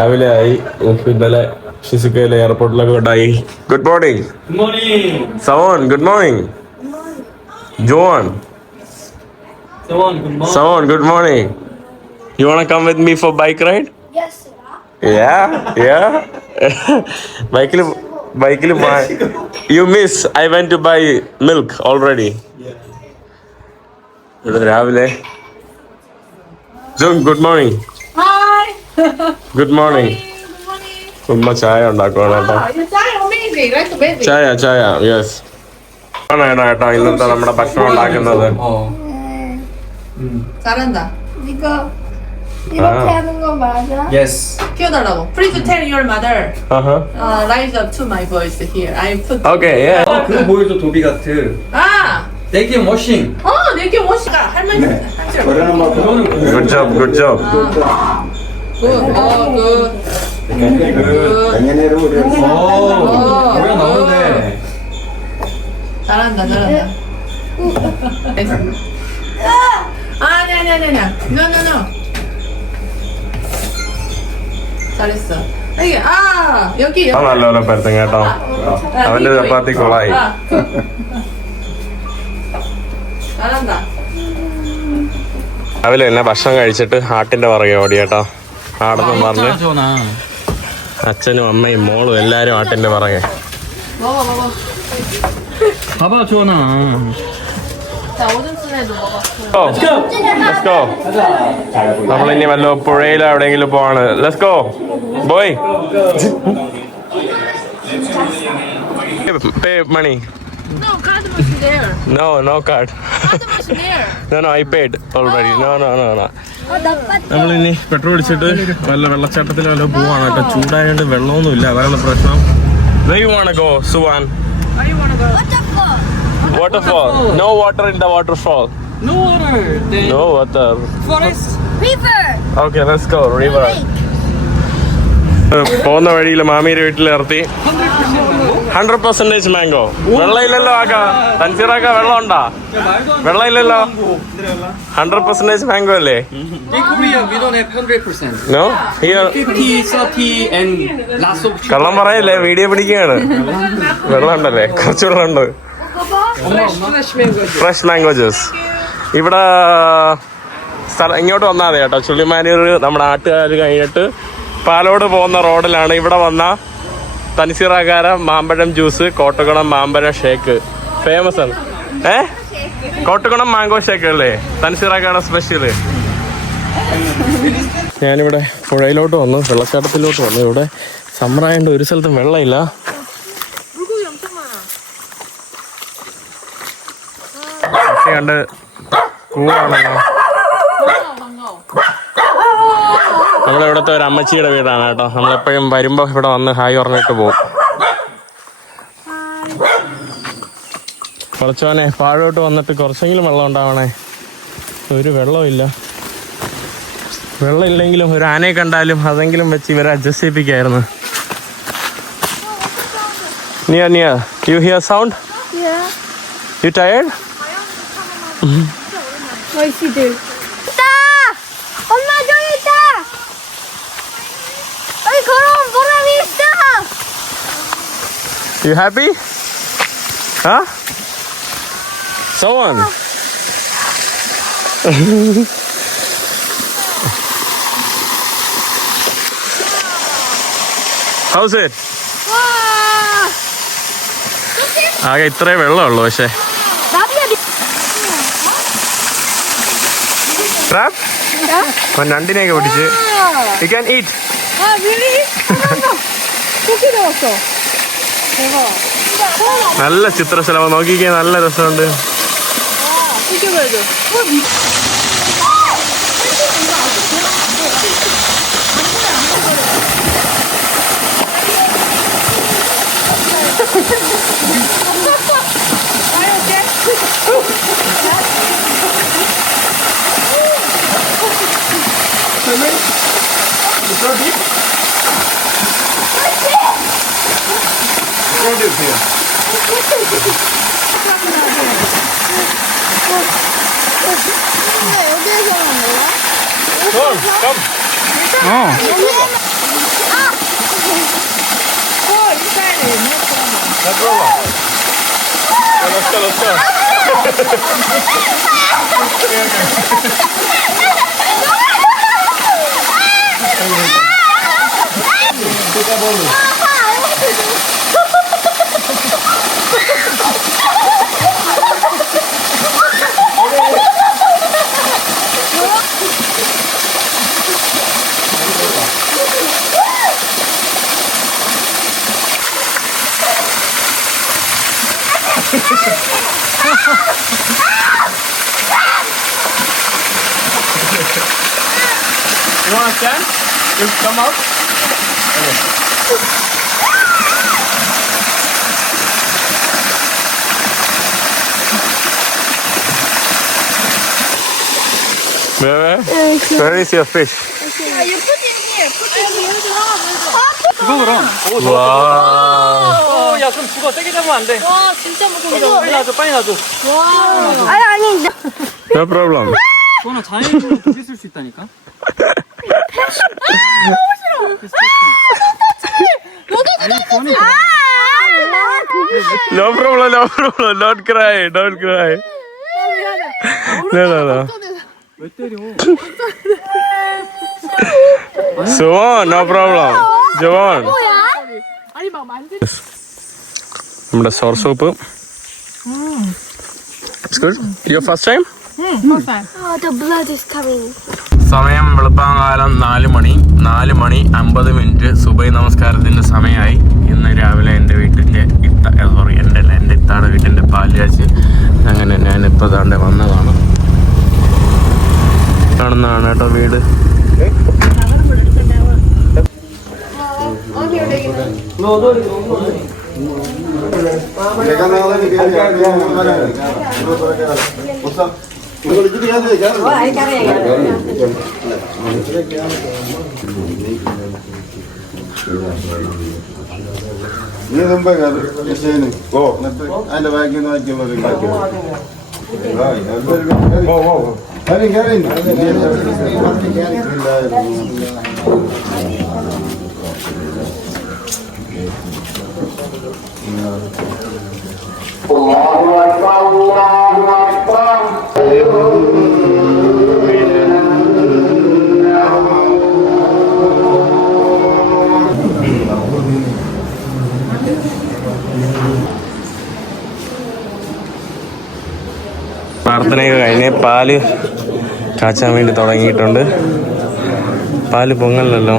രാവിലെ ആയി. ഇന്നലെ ഷിസുക്കയിലെ എയർപോർട്ടിലൊക്കെ കൊണ്ടായി. Good morning. Savon good morning. John Savon, good morning. You wanna come with me for bike ride? Yes, sir. Yeah. Bike buy. You miss. I went to buy milk already. രാവിലെ. Zoom, good morning. Hi. Good morning. ഉമ്മ ചായ ഉണ്ടാക്കുവാണ് കേട്ടോ. ചായ yes ആണ് കേട്ടോ ഇന്നത്തെ നമ്മുടെ ഭക്ഷണം ഉണ്ടാക്കുന്നത്. 잘한다. 이렇게 하는 거 맞아? Yes. 키워달라고. Please tell your mother. Rise up to my voice here. I put. Okay, yeah. 그거 보여줘 도비 같은. 아. 내게 머신. 내게 멋있다. 할머니. 그거는 Good job. 굿. 노래 나오는데. 잘한다. 아니야. No. 잘했어. 여기. നല്ലപോലെ പരത്തും കേട്ടോ. അവന്റെ ചപ്പാത്തി കൊളായി. 잘한다. രാവിലെ തന്നെ ഭക്ഷണം കഴിച്ചിട്ട് ആട്ടിന്റെ പുറകെ ഓടി കേട്ടോ. ആടെന്നും പറഞ്ഞ് അച്ഛനും അമ്മയും മോളും എല്ലാരും ആട്ടിന്റെ പുറകെ. 먹어. 봐봐 주원아. 자, 오줌 쓰네도 먹어. Let's go. നമ്മളിനി വല്ല പുഴയിലോ എവിടെയെങ്കിലും പോവാണ്. Let's go. Boy. Pay money. No, card machine there. No card. Card machine there. No, I paid already. No. നമ്മളിനി പെട്രോൾ അടിച്ചിട്ട് വല്ല വെള്ളച്ചാട്ടത്തിൽ വല്ല പോവാണ് കേട്ടോ. ചൂടായതുകൊണ്ട് വെള്ളമൊന്നുമില്ല, അതാണ് പ്രശ്നം. Where you wanna go, Suwan? Where you wanna go? Waterfall. No water in the waterfall. No water. No water. Forest. River. Okay, let's go. River. പോകുന്ന വഴിയിൽ മാമിയുടെ വീട്ടിൽ നിർത്തി. 100% മാംഗോ. വെള്ളം ഇല്ലല്ലോ ആക്കാ. തൻസീറാക്ക വെള്ളം ഉണ്ടാ? വെള്ളം ഇല്ലല്ലോ. 100% മാംഗോ അല്ലേ? In Korea we don't have 100%. No? Here 50, 30 and lots of. കള്ളം പറയല്ലേ, വീഡിയോ പിടിക്കുകയാണ്. വെള്ളം ഉണ്ടല്ലേ, കുറച്ച് വെള്ളം ഉണ്ട്. Fresh mango juice. ഇവിടെ ഇങ്ങോട്ട് വന്നാൽ മതി കേട്ടോ. ചുള്ളിമാനൂർ നമ്മുടെ ആട്ടുകാർ കഴിഞ്ഞിട്ട് പാലോട് പോകുന്ന റോഡിലാണ്. ഇവിടെ വന്ന തൻസീറാക്കാര മാമ്പഴം ജ്യൂസ്, കോട്ടക്കുളം മാമ്പഴം ഷേക്ക് ഫേമസ് ആണ്. കോട്ടക്കുളം മാംഗോ ഷേക്ക് അല്ലേ തൻസീറാക്കാരുടെ സ്പെഷ്യല്. ഞാനിവിടെ പുഴയിലോട്ട് വന്നു, വെള്ളച്ചാട്ടത്തിലോട്ട് വന്നു. ഇവിടെ സമ്മറായതുകൊണ്ട് ഒരു സ്ഥലത്തും വെള്ളമില്ല. കണ്ട് കൂടാണല്ലോ. നമ്മളിവിടുത്തെ ഒരു അമ്മച്ചിയുടെ വീടാണ് കേട്ടോ. നമ്മളെപ്പോഴും വരുമ്പോ ഇവിടെ വന്ന് ഹായ് പറഞ്ഞിട്ട് പോകും. കുറച്ചോനെ പാഴോട്ട് വന്നിട്ട് കുറച്ചെങ്കിലും വെള്ളം ഉണ്ടാവണേ. ഒരു വെള്ളമില്ല. വെള്ളം ഇല്ലെങ്കിലും ഒരു ആനയെ കണ്ടാലും അതെങ്കിലും വെച്ച് ഇവരെ adjust ചെയ്യിപ്പിക്കായിരുന്നു. Nia, you hear sound? Yeah. You tired? What is he doing? 있다! 엄마 저기 있다! 여기 걸어온 보람이 있어! You happy? Huh? Someone. How's it? 와! ആകെ ഇത്രേ വെള്ളമുള്ളൂ. പക്ഷേ 나비야 രണ്ടിനെയൊക്കെ പിടിച്ച് യു ക്യാൻ ഈറ്റ്. really? 고기 넣었어. 대박. നല്ല ചിത്രശലഭം നോക്കിക്കേ, നല്ല രസമുണ്ട്. 비켜봐야죠. 여기에서는 뭐야? Come. No problem. Yeah, let's go, let's go. You want to stand? You come out. Where is your fish? You put it here. Put it here. 그거 그럼. Wow. 야, 그럼 죽어. 세게 잡으면 안 돼. 와 진짜 무거워. 빨리 놔줘, 빨리 놔줘. 아니. No problem. 그거는 자연인으로 고기 쓸 수 있다니까. No problem, no problem. Don't cry, don't cry. No. 왜 때려? Suwon, no problem. Javon. 아니 막 만지. നമ്മുടെ സോർ soup. It's good. Your first time? Oh, the blood is coming. സമയം വെളുപ്പാങ്കാലം 4 മണി 50 സുബൈ നമസ്കാരത്തിന്റെ സമയമായി. ഇന്ന് രാവിലെ എൻ്റെ വീട്ടിൻ്റെ എൻ്റെ ഇത്താടെ വീട്ടിൻ്റെ പാലുകാച്ച്. അങ്ങനെ ഞാനിപ്പോൾ താണ്ടെ വന്നതാണ്. കാണുന്നതാണ് കേട്ടോ വീട്. നീ മുമ്പേ ഓ അതിന്റെ ബാക്കി നോക്കിയോ പ്രാർത്ഥനയൊക്കെ കഴിഞ്ഞ് പാല് കാച്ചാൻ വേണ്ടി തുടങ്ങിയിട്ടുണ്ട്. പാല് പൊങ്ങലല്ലോ.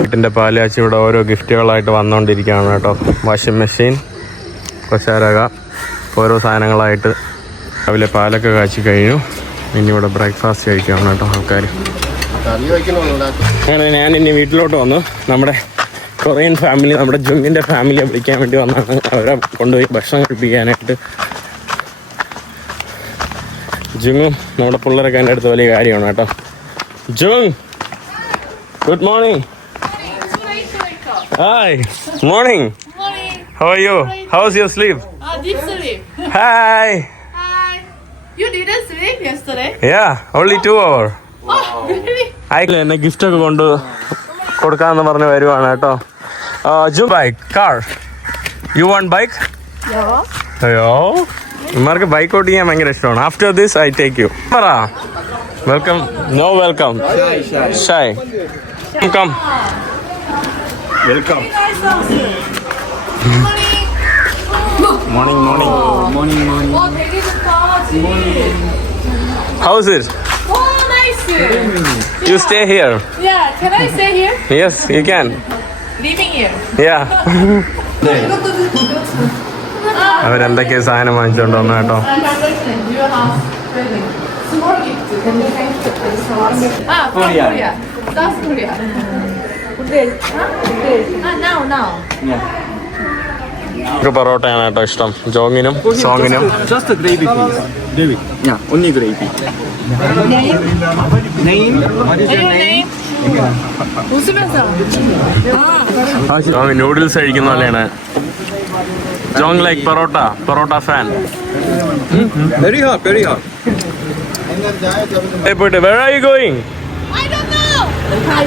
വീട്ടിൻ്റെ പാലുകാച്ചി ഇവിടെ ഓരോ ഗിഫ്റ്റുകളായിട്ട് വന്നുകൊണ്ടിരിക്കുകയാണ് കേട്ടോ. വാഷിംഗ് മെഷീൻ, കൊശാരക, ഓരോ സാധനങ്ങളായിട്ട് രാവിലെ പാലൊക്കെ കാച്ചി കഴിഞ്ഞു. ഇനി ഇവിടെ ബ്രേക്ക്ഫാസ്റ്റ് കഴിക്കുകയാണ് കേട്ടോ ആൾക്കാർ. അങ്ങനെ ഞാൻ ഇനി വീട്ടിലോട്ട് വന്നു. നമ്മുടെ കൊറിയൻ ഫാമിലി, നമ്മുടെ ജുങ്ങിൻ്റെ ഫാമിലിയെ വിളിക്കാൻ വേണ്ടി വന്നാണ്. അവരെ കൊണ്ടുപോയി ഭക്ഷണം കഴിപ്പിക്കാനായിട്ട്. ജുങ്ങും നമ്മുടെ പിള്ളേരൊക്കെ എൻ്റെ അടുത്ത് വലിയ കാര്യമാണ് കേട്ടോ. ജുങ്, good morning. Hi, morning. Morning. How are you? How's your sleep? Deep sleep. Hi. Hi. You didn't sleep yesterday? Yeah, only 2 hours. Oh, really? എന്നെ ഗിഫ്റ്റ് ഒക്കെ കൊണ്ട് കൊടുക്കാന്ന് പറഞ്ഞ് വരുവാണ് കേട്ടോ. Ju bike, car. You want bike? അയ്യോ, ഇമാർക്ക് bike ഓടിക്കാൻ ഭയങ്കര ഇഷ്ടമാണ്. After this I take you. പറ. Welcome. No welcome. Shy. Come. Welcome. Morning morning. 되게 좋다. How's it? Oh, nice. You stay here. Yeah, can I stay here? Yes, you can. Living here. Yeah. അവരെന്തൊക്കെയോ സാധനം വാങ്ങിച്ചോണ്ട് വന്നു കേട്ടോ. Congratulations, your house wedding. Small gift. Korea. South Korea. Now. എനിക്ക് പൊറോട്ടയാണ് കേട്ടോ ഇഷ്ടം. ജോങ്ങിനും സോങ്ങിനും. Just a gravy, please. Gravy. Yeah, only gravy. Name? What is your name? 웃으면서. Jong noodles കഴിക്കുന്ന പോലെയാണ്. Jong like parotta fan. Very hot, very hot. പോയിട്ട് where are you going? I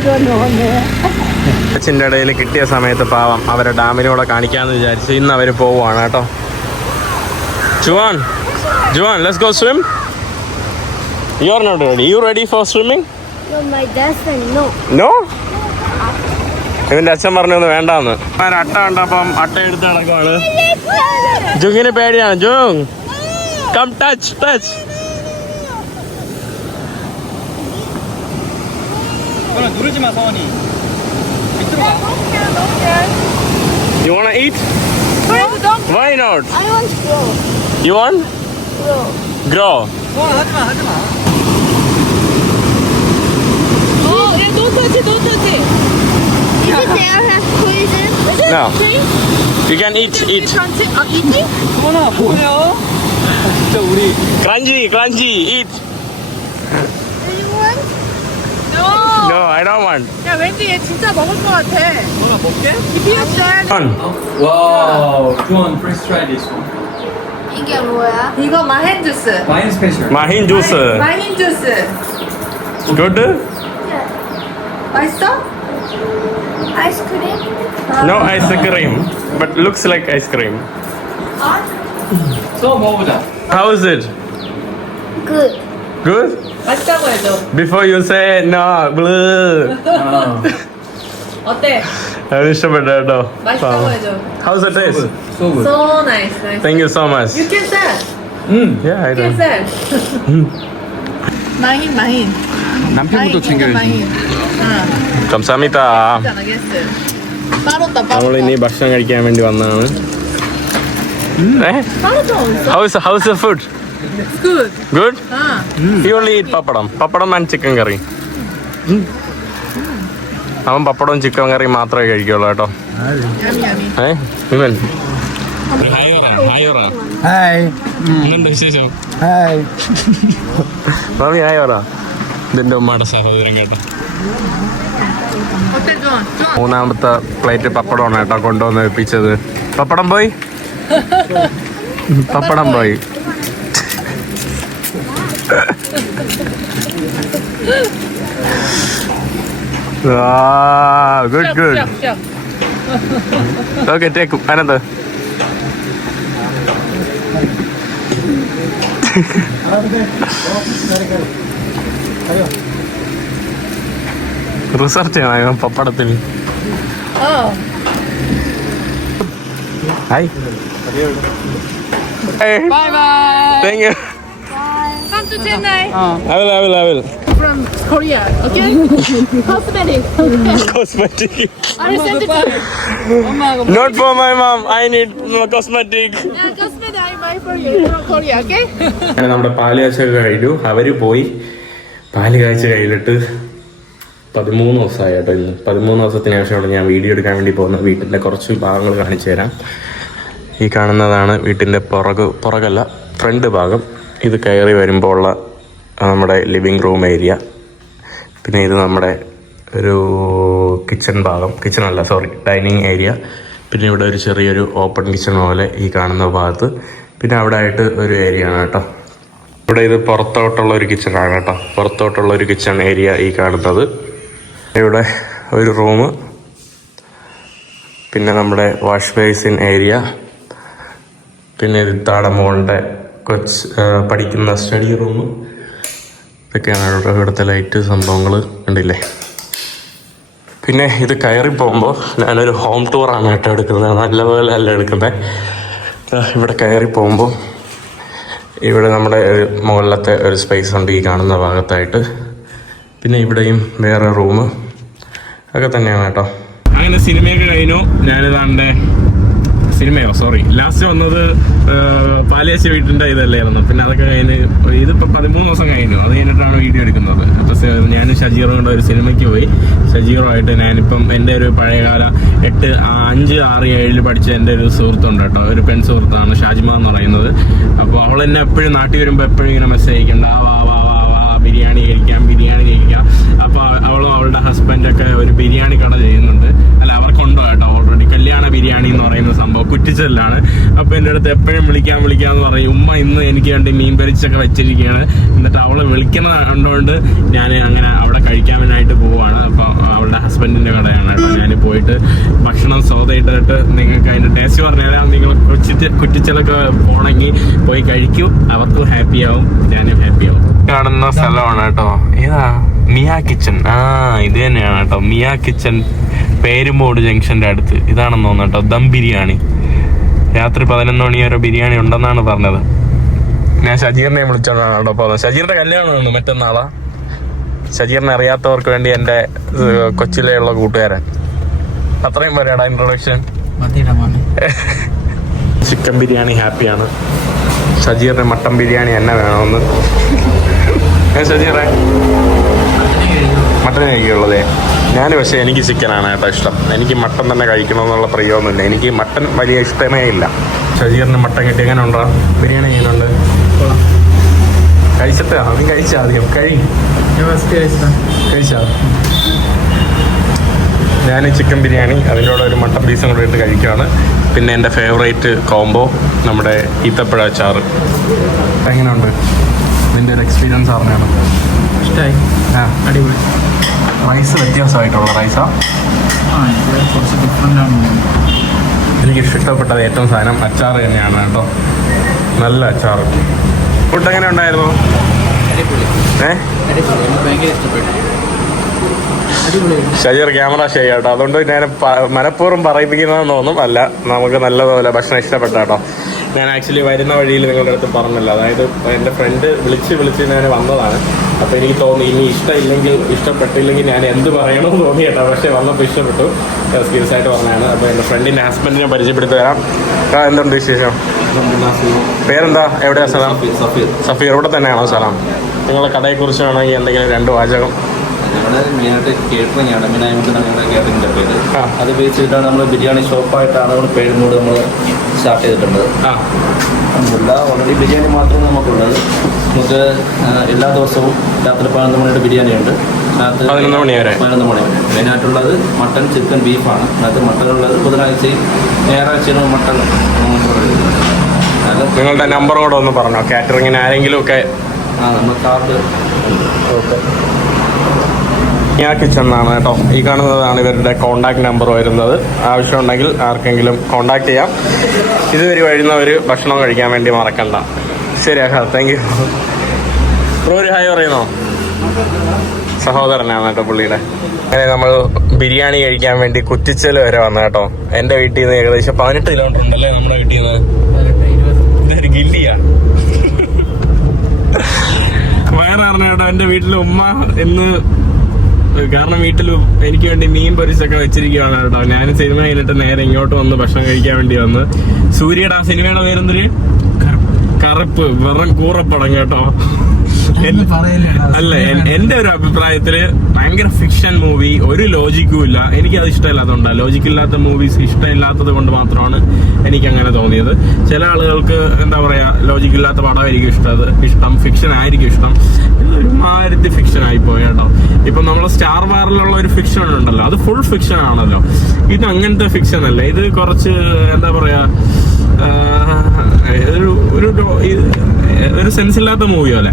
don't know. അച്ഛൻ്റെ ഇടയിൽ കിട്ടിയ സമയത്ത് പാവം അവരെ ഡാമിലൂടെ കാണിക്കാമെന്ന് വിചാരിച്ച് ഇന്ന് അവർ പോവുകയാണ് കേട്ടോ. Juan, let's go swim. You are not ready. You ready for swimming? No, my dad said no. No? ഇവന്റെ അച്ഛൻ പറഞ്ഞു വേണ്ടാന്ന്. അട്ട കണ്ടപ്പം അട്ട എടുത്ത് നടക്കുവാണ്. ജുങ്ങിന് പേടിയാണ്. Jung come touch. 누르지 마, 서원이. You wanna eat? Why not? I want to go. You want? Grow. 서원, 하지 마. Don't touch it. Is it there has poison? No. You can eat. Eating? 서원아, 뭐야? 진짜 우리. Crunchy. Eat. Do you want? No, I don't want. 야, 왠지 얘 진짜 먹을 것 같아. 서원아, 볼게. 비었대. Wow, John, first try this one. 이게 뭐야? 이거 마헨 주스. Wine special. Mahin juice. 마힌 주스. Good? 맛있어? Ice cream? No ice cream, but looks like ice cream. 써 먹어보자. How is it? Good. Good? 맛있다고 해줘. Before you say no, blue. 어때? ഞാൻ ഇഷ്ടപ്പെട്ടു കേട്ടോ. 맛있다고 해줘. How's it taste? So good. So nice. Thank you so much. You can sell. Yeah, I You can do. sell. 마힌. 남편부터 챙겨야지. 감사합니다. 있잖아, 게스. 빠로다. നമ്മൾ ഇനി ഭക്ഷണം കഴിക്കാൻ വേണ്ടി വന്നതാണ്. How's the food? It's good. Good? You only eat pappadam and chicken curry. അവൻ പപ്പടവും chicken കറി മാത്രമേ കഴിക്കുള്ളൂ കേട്ടോ. ഇവൻ Hi. വിശേഷം? Hi. മമ്മി ഹായ് പറ. ഇതിന്റെ ഉമ്മയുടെ സഹോദരൻ കേട്ടോ. 어때, 좋아? മൂന്നാമത്തെ പ്ലേറ്റ് പപ്പടമാണ് കേട്ടോ കൊണ്ടുവന്ന് വെപ്പിച്ചത്. പപ്പടം പോയി. Good. Okay, take another. Research ചെയ്യണം പപ്പടത്തിന്. Hi. Bye bye. Thank you. Come to Chennai I will. from Korea. Okay? Cosmetic. Cosmetic. I will send it to you. Not for my mom. I need cosmetic. Yeah, cosmetic I buy for you from Korea. Okay? നമ്മുടെ പാല് കാഴ്ചയൊക്കെ കഴിഞ്ഞു. അവര് പോയി. പാല് കാഴ്ച കഴിഞ്ഞിട്ട് 13 ദിവസമായി കേട്ടോ. ഇന്ന് 13 ദിവസത്തിന് ശേഷമാണ് ഞാൻ വീഡിയോ എടുക്കാൻ വേണ്ടി പോകുന്നത്. വീട്ടിൻ്റെ കുറച്ച് ഭാഗങ്ങൾ കാണിച്ചു തരാം. ഈ കാണുന്നതാണ് വീട്ടിൻ്റെ പുറകല്ല ഫ്രണ്ട് ഭാഗം. ഇത് കയറി വരുമ്പോൾ ഉള്ള നമ്മുടെ ലിവിങ് റൂം ഏരിയ. പിന്നെ ഇത് നമ്മുടെ ഒരു ഡൈനിങ് ഏരിയ. പിന്നെ ഇവിടെ ഒരു ചെറിയൊരു ഓപ്പൺ കിച്ചൺ പോലെ ഈ കാണുന്ന ഭാഗത്ത്. പിന്നെ അവിടെ ആയിട്ട് ഒരു ഏരിയ ആണ് കേട്ടോ. ഇവിടെ ഇത് പുറത്തോട്ടുള്ള ഒരു കിച്ചണാണ് കേട്ടോ. പുറത്തോട്ടുള്ള ഒരു കിച്ചൺ ഏരിയ ഈ കാണുന്നത്. ഇവിടെ ഒരു റൂം. പിന്നെ നമ്മുടെ വാഷ് ബേസിൻ ഏരിയ. പിന്നെ ഇത് താഴെ മോളുടെ പഠിക്കുന്ന സ്റ്റഡി റൂം. ഇതൊക്കെയാണ് ഇവിടുത്തെ ലൈറ്റ് സംഭവങ്ങൾ കണ്ടില്ലേ. പിന്നെ ഇത് കയറി പോകുമ്പോൾ ഞാനൊരു ഹോം ടൂറാണ് കേട്ടോ എടുക്കുന്നത്. നല്ലപോലെ അല്ല എടുക്കുന്നത്. ഇവിടെ കയറി പോകുമ്പോൾ ഇവിടെ നമ്മുടെ മുകളിലത്തെ ഒരു സ്പേസ് ഉണ്ട് ഈ കാണുന്ന ഭാഗത്തായിട്ട്. പിന്നെ ഇവിടെയും വേറെ റൂം ഒക്കെ തന്നെയാണ് കേട്ടോ. അങ്ങനെ സിനിമയൊക്കെ കഴിഞ്ഞു. ഞാനിതാണ്ട് സിനിമയോ ലാസ്റ്റ് വന്നത് പാലിയേശ വീട്ടിൻ്റെ ഇതല്ലായിരുന്നു. പിന്നെ അതൊക്കെ കഴിഞ്ഞ് ഇതിപ്പോൾ 13 ദിവസം കഴിഞ്ഞു. അത് കഴിഞ്ഞിട്ടാണ് വീഡിയോ എടുക്കുന്നത്. അപ്പോൾ ഞാൻ ഷജീറും കൊണ്ട് ഒരു സിനിമയ്ക്ക് പോയി. ഷജീറുമായിട്ട് ഞാനിപ്പം എൻ്റെ ഒരു പഴയകാല 8, 5, 6, 7 പഠിച്ച എൻ്റെ ഒരു സുഹൃത്തുണ്ട് കേട്ടോ. ഒരു പെൺ സുഹൃത്താണ് ഷാജിമ എന്ന് പറയുന്നത്. അപ്പോൾ അവൾ എന്നെ എപ്പോഴും നാട്ടിൽ വരുമ്പോൾ എപ്പോഴും ഇങ്ങനെ മെസ്സേജ് അയക്കണ്ട, വാ ബിരിയാണി കഴിക്കാം. അപ്പോൾ അവളും അവളുടെ ഹസ്ബൻഡൊക്കെ ഒരു ബിരിയാണി കട ചെയ്യുന്നുണ്ട്. അല്ല, അവർക്കുണ്ടോ കേട്ടോ ഓൾറെഡി. കല്യാണ ബിരിയാണി എന്ന് പറയുന്ന സംഭവം കുറ്റിച്ചലിലാണ്. അപ്പോൾ എൻ്റെ അടുത്ത് എപ്പോഴും വിളിക്കാമെന്ന് പറയും. ഉമ്മ ഇന്ന് എനിക്ക് വേണ്ടി മീൻ പൊരിച്ചൊക്കെ വെച്ചിരിക്കുകയാണ്. എന്നിട്ട് അവളെ വിളിക്കുന്ന കണ്ടുകൊണ്ട് ഞാൻ അങ്ങനെ അവിടെ കഴിക്കാനായിട്ട് പോവുകയാണ്. അപ്പോൾ അവളുടെ ഹസ്ബൻഡിൻ്റെ കടയാണ് കേട്ടോ. ഞാൻ പോയിട്ട് ഭക്ഷണം സ്വതമായിട്ട് നിങ്ങൾക്ക് അതിൻ്റെ ടേസ്റ്റ് പറഞ്ഞുതരാം. നിങ്ങൾ കുറ്റിച്ചലൊക്കെ പോകണമെങ്കിൽ പോയി കഴിക്കൂ. അവർക്കും ഹാപ്പിയാവും, ഞാനും ഹാപ്പിയാവും. കാണുന്ന സ്ഥലമാണ് കേട്ടോ. ഏതാ? മിയ കിച്ചൺ. ഇത് തന്നെയാണ് കേട്ടോ, മിയ കിച്ചൺ, പേരുമ്പോട് ജംഗ്ഷന്റെ അടുത്ത്. ഇതാണെന്ന് തോന്നുന്നു കേട്ടോ, ദം ബിരിയാണി. രാത്രി 11 മണി വരെ ബിരിയാണി ഉണ്ടെന്നാണ് പറഞ്ഞത്. ഞാൻ ഷജീറിനെ വിളിച്ചോണ്ടാണ് കേട്ടോ പോകുന്നത്. ഷജീറിന്റെ കല്യാണമാണ് മറ്റന്നാളാ. ഷജീറിനെ അറിയാത്തവർക്ക് വേണ്ടി എൻ്റെ കൊച്ചിയിലുള്ള കൂട്ടുകാരൻ. അത്രയും പറയാടാ ഇൻട്രൊഡക്ഷൻ. ചിക്കൻ ബിരിയാണി ഹാപ്പിയാണ്. ഷജീറിന് മട്ടൻ ബിരിയാണി എന്നെ വേണമെന്ന്. ഷജീറെ മട്ടൻ കഴിക്കുള്ളതേ. ഞാൻ പക്ഷേ എനിക്ക് ചിക്കനാണ് കേട്ടോ ഇഷ്ടം. എനിക്ക് മട്ടൻ തന്നെ കഴിക്കണമെന്നുള്ള പ്രിയമൊന്നുമില്ല. എനിക്ക് മട്ടൻ വലിയ ഇഷ്ടമേ ഇല്ല. ഷജീറിന് മട്ടൻ കിട്ടി. എങ്ങനെ ഉണ്ടോ ബിരിയാണി? ചെയ്യുന്നുണ്ട് കഴിച്ചിട്ട് നീ കഴിച്ചാ ആദ്യം കഴിച്ചാ. ഞാൻ ചിക്കൻ ബിരിയാണി അതിൻ്റെ കൂടെ ഒരു മട്ടൻ പീസും കൂടെ ഇട്ട് കഴിക്കുകയാണ്. പിന്നെ എൻ്റെ ഫേവറേറ്റ് കോംബോ നമ്മുടെ ഈത്തപ്പഴ അച്ചാറ്. എങ്ങനെയുണ്ട് ഇതിൻ്റെ ഒരു എക്സ്പീരിയൻസ് അറിഞ്ഞാണ്? ഇഷ്ടമായി. അടിപൊളി. റൈസ് വ്യത്യാസമായിട്ടുള്ള റൈസാ. കുറച്ച് ഡിഫറെൻ്റ് ആണ്. എനിക്ക് ഇഷ്ടപ്പെട്ടത് ഏറ്റവും സാധനം അച്ചാർ തന്നെയാണ് കേട്ടോ. നല്ല അച്ചാർ. ഫുഡ് എങ്ങനെ ഉണ്ടായിരുന്നു? ഭയങ്കര ഇഷ്ടപ്പെട്ടു. ഷജീർ ക്യാമറ ഷൈ കേട്ടോ. അതുകൊണ്ട് ഞാൻ മനഃപൂർവ്വം പറയിപ്പിക്കുന്നതെന്ന് തോന്നും. അല്ല, നമുക്ക് നല്ലതുപോലെ ഭക്ഷണം ഇഷ്ടപ്പെട്ട കേട്ടോ. ഞാൻ ആക്ച്വലി വരുന്ന വഴിയിൽ നിങ്ങളുടെ അടുത്ത് പറഞ്ഞല്ലോ. അതായത് എൻ്റെ ഫ്രണ്ട് വിളിച്ച് ഞാൻ വന്നതാണ്. അപ്പോൾ എനിക്ക് തോന്നി ഇനി ഇഷ്ടപ്പെട്ടില്ലെങ്കിൽ ഞാൻ എന്ത് പറയണമെന്ന് തോന്നി കേട്ടോ. പക്ഷേ വന്നപ്പോൾ ഇഷ്ടപ്പെട്ടു. സീരിയസ് ആയിട്ട് പറഞ്ഞതാണ്. അപ്പോൾ എൻ്റെ ഫ്രണ്ടിൻ്റെ ഹസ്ബൻഡിനെ പരിചയപ്പെടുത്തി തരാം. എന്തുണ്ട് വിശേഷം? പേരെന്താ? എവിടെയാണ് സ്ഥലം? സഫീർ. ഇവിടെ തന്നെയാണോ സ്ഥലം? നിങ്ങളുടെ കടയെക്കുറിച്ച് വേണമെങ്കിൽ എന്തെങ്കിലും 2 വാചകം. ഞങ്ങളുടെ മെയിനായിട്ട് കേറ്ററിംഗ് ആണ്. മെയിനായിട്ടാണ് ഞങ്ങളുടെ കേറ്ററിംഗിൻ്റെ പേര്. അത് ബേസ് ചെയ്തിട്ടാണ് നമ്മൾ ബിരിയാണി ഷോപ്പായിട്ടാണ് നമ്മൾ പേരിനോട് നമ്മൾ സ്റ്റാർട്ട് ചെയ്തിട്ടുണ്ട്. ഓൾറെഡി ബിരിയാണി മാത്രമേ നമുക്കുള്ളത്. നമുക്ക് എല്ലാ ദിവസവും രാത്രി 11 മണിയുടെ ബിരിയാണി ഉണ്ട്. 11 മണി വരെ. മെയിനായിട്ടുള്ളത് മട്ടൺ, ചിക്കൻ, ബീഫാണ്. അതിനകത്ത് മട്ടനുള്ളത് ബുധനാഴ്ചയും ഞായറാഴ്ചയും മട്ടൺ. നിങ്ങളുടെ നമ്പർ കൂടെ ഒന്ന് പറഞ്ഞോ, കാറ്ററിങ്ങിന് ആരെങ്കിലും ഒക്കെ. നമ്മൾ കാർഡ്. ഓക്കെ. മിയ കിച്ചൺ എന്നാണ് കേട്ടോ. ഈ കാണുന്നതാണ് ഇവരുടെ കോണ്ടാക്ട് നമ്പർ വരുന്നത്. ആവശ്യമുണ്ടെങ്കിൽ ആർക്കെങ്കിലും കോണ്ടാക്ട് ചെയ്യാം. ഇതുവരെ വരുന്നവർ ഭക്ഷണം കഴിക്കാൻ വേണ്ടി മറക്കണ്ട. ശരി ആഹാ, താങ്ക് യു. ഒരു ഹായ് പറയുന്നോ? സഹോദരനാണ് കേട്ടോ പുള്ളിയുടെ. അങ്ങനെ നമ്മൾ ബിരിയാണി കഴിക്കാൻ വേണ്ടി കുറ്റിച്ചൽ വരെ വന്നു കേട്ടോ. എൻ്റെ വീട്ടിൽ നിന്ന് ഏകദേശം 18 കിലോമീറ്റർ ഉണ്ടല്ലേ നമ്മുടെ വീട്ടിൽ നിന്ന്. ഇതൊരു ഗില്ലിയാ. വയററിഞ്ഞ കേട്ടോ. എൻ്റെ വീട്ടിൽ ഉമ്മ ഇന്ന് കാരണം വീട്ടിൽ എനിക്ക് വേണ്ടി മീൻ പൊരിച്ചൊക്കെ വെച്ചിരിക്കുകയാണ് കേട്ടോ. ഞാൻ സിനിമ കഴിഞ്ഞിട്ട് നേരെ ഇങ്ങോട്ട് വന്ന് ഭക്ഷണം കഴിക്കാൻ വേണ്ടി വന്ന്. സൂര്യയുടെ ആ സിനിമയുടെ പേരെന്തൊരു കറുപ്പ് വെറും കൂറപ്പടം കേട്ടോ. അല്ല, എന്റെ ഒരു അഭിപ്രായത്തില് ഭയങ്കര ഫിക്ഷൻ മൂവി. ഒരു ലോജിക്കും ഇല്ല. എനിക്കത് ഇഷ്ടമില്ലാത്തതുകൊണ്ടാണ്. ലോജിക്കില്ലാത്ത മൂവീസ് ഇഷ്ടമില്ലാത്തത് കൊണ്ട് മാത്രമാണ് എനിക്കങ്ങനെ തോന്നിയത്. ചില ആളുകൾക്ക് എന്താ പറയാ, ലോജിക്കില്ലാത്ത പടമായിരിക്കും ഇഷ്ടം, ഫിക്ഷൻ ആയിരിക്കും ഇഷ്ടം. ഒരുമാതിരി ഫിക്ഷൻ ആയിപ്പോയി കേട്ടോ. ഇപ്പൊ നമ്മളെ സ്റ്റാർ വാറിലുള്ള ഒരു ഫിക്ഷൻ ഉണ്ടല്ലോ, അത് ഫുൾ ഫിക്ഷൻ ആണല്ലോ. ഇത് അങ്ങനത്തെ ഫിക്ഷൻ അല്ല. ഇത് കുറച്ച് എന്താ പറയാ, ഒരു സെൻസ് ഇല്ലാത്ത മൂവി പോലെ.